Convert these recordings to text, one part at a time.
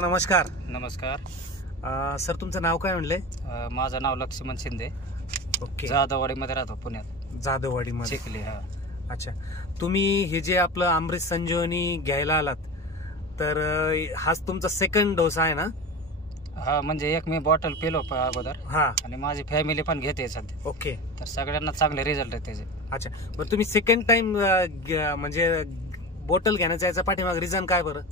नमस्कार. नमस्कार. सर तुमचं नाव काय म्हणले? माझं नाव लक्ष्मण शिंदे. ओके. जाधववाडीमध्ये राहतो, पुण्यात. जाधववाडीमध्ये चिखली. हा. अच्छा, तुम्ही हे जे आपलं अमृत संजीवनी घ्यायला आलात तर हाच तुमचा सेकंड डोस आहे ना? हा, म्हणजे एक मी बॉटल पिलो अगोदर. हा. आणि माझी फॅमिली पण घेते सध्या. ओके. तर सगळ्यांना चांगले रिझल्ट आहेत त्याचे. अच्छा, बरं तुम्ही सेकंड टाइम म्हणजे बॉटल घेण्याचा याचा पाठीमाग रिझन काय बरं?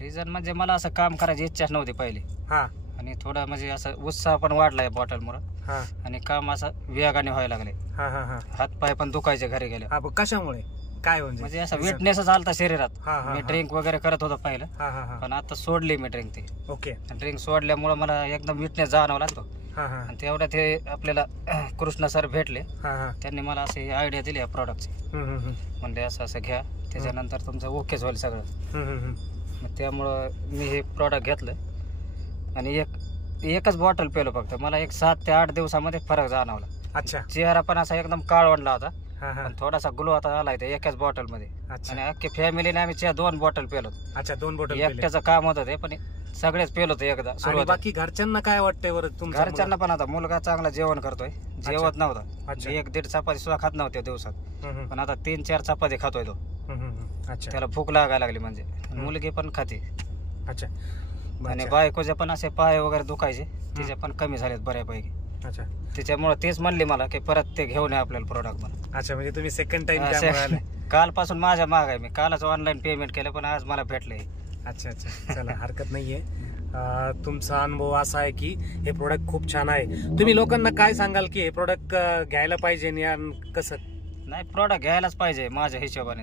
रिझन म्हणजे मला असं काम करायची इच्छा नव्हती पहिले. हा. आणि थोडा म्हणजे असं उत्साह पण वाढलाय बॉटलमुळे. हा. आणि काम असं वेगाने व्हायला लागले. हा हा हा. हात पाय पण दुखायचे घरी गेले. हा, कशामुळे काय म्हणजे असं विटनेसच आलता शरीरात. हा, हा, मी हा. ड्रिंक वगैरे करत होतो पहिलं. हा हा हा. पण आता सोडली मी ड्रिंक ते. ओके. ड्रिंक सोडल्यामुळे मला एकदम विटनेस जाणवला लागतो. हा हा. आणि तेवढ्यात ते आपल्याला कृष्णा सर भेटले. हा हा. त्यांनी मला असे आयडिया दिली या प्रॉडक्टची. म्हणजे असं असं घ्या, त्याच्यानंतर तुमचं ओकेच होईल सगळं. मग त्यामुळं मी हे प्रॉडक्ट घेतलं आणि एकच बॉटल पेलो फक्त. मला 7 ते 8 दिवसामध्ये फरक जाणवला. अच्छा. चेहरा पण असा एकदम काळवंडला होता. हा हा. पण थोडासा ग्लो आता आलाय त्या एकाच बॉटल मध्ये. आणि अख्खी फॅमिलीने आम्ही 2 बॉटल पेलो. अच्छा, 2 बॉटल. एकट्याचं काम होतं ते, पण सगळेच पेलो होतं एकदा सुरुवात. बाकी घरच्यांना काय वाटतंय बरं तुमच्या? घरच्यांना पण आता मुलगा चांगला जेवण करतोय. जेवत नव्हता. अच्छा. 1-1.5 चपाती सुद्धा खात नव्हते दिवसात. पण आता 3-4 चपाती खातोय तो. अच्छा. त्याला भूक लागायला लागली म्हणजे. मुलगी पण खाते. अच्छा. आणि बायकोचे पण असे पाय वगैरे दुखायचे, तिचे पण कमी झालेत बऱ्यापैकी. अच्छा. त्याच्यामुळे तेच म्हणले मला की परत ते घेऊन ये आपल्याला प्रोडक्ट म्हणून. अच्छा, म्हणजे तुम्ही सेकंड टाइम कालपासून माझ्या माग आहे. मी कालच ऑनलाईन पेमेंट केलं, पण आज मला भेटले. अच्छा अच्छा, चला हरकत नाहीये. तुमचा अनुभव असा आहे की हे प्रोडक्ट खूप छान आहे. तुम्ही लोकांना काय सांगाल की हे प्रोडक्ट घ्यायला पाहिजे आणि कसं? नाही, प्रोडक्ट घ्यायलाच पाहिजे माझ्या हिशोबाने.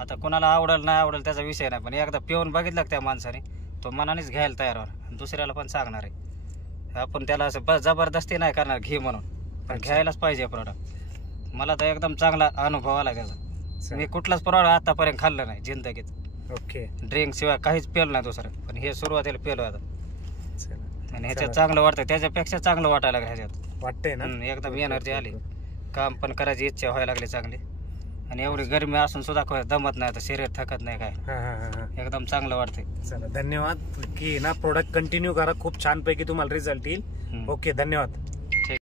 आता कोणाला आवडेल नाही आवडेल त्याचा विषय नाही, पण एकदा पिऊन बघितलं त्या माणसाने तो मनानेच घ्यायला तयार होणार. दुसऱ्याला पण सांगणार आहे. आपण त्याला असं जबरदस्ती नाही करणार घे म्हणून, पण घ्यायलाच पाहिजे प्रोडक्ट. मला तर एकदम चांगला अनुभव आला त्याचा. मी कुठलाच प्रोडक्ट आतापर्यंत खाल्लं नाही जिंदगीत. ओके. ड्रिंक शिवाय काहीच पेलो नाही दुसरं, पण हे सुरुवातीला पेलो आता. आणि ह्याच्यात चांगलं वाटतं, त्याच्यापेक्षा चांगलं वाटायला लागलं ह्याच्यात. वाटतंय ना? एकदम एनर्जी आली. काम पण करायची इच्छा व्हायला लागली चांगली. आणि एवढी गरमी असून सुद्धा दमत नाही, आता शरीर थकत नाही काय. एकदम चांगलं वाटतंय. चला, धन्यवाद की ना प्रोडक्ट कंटिन्यू करा. खूप छान पैकी तुम्हाला रिझल्ट येईल. ओके, धन्यवाद.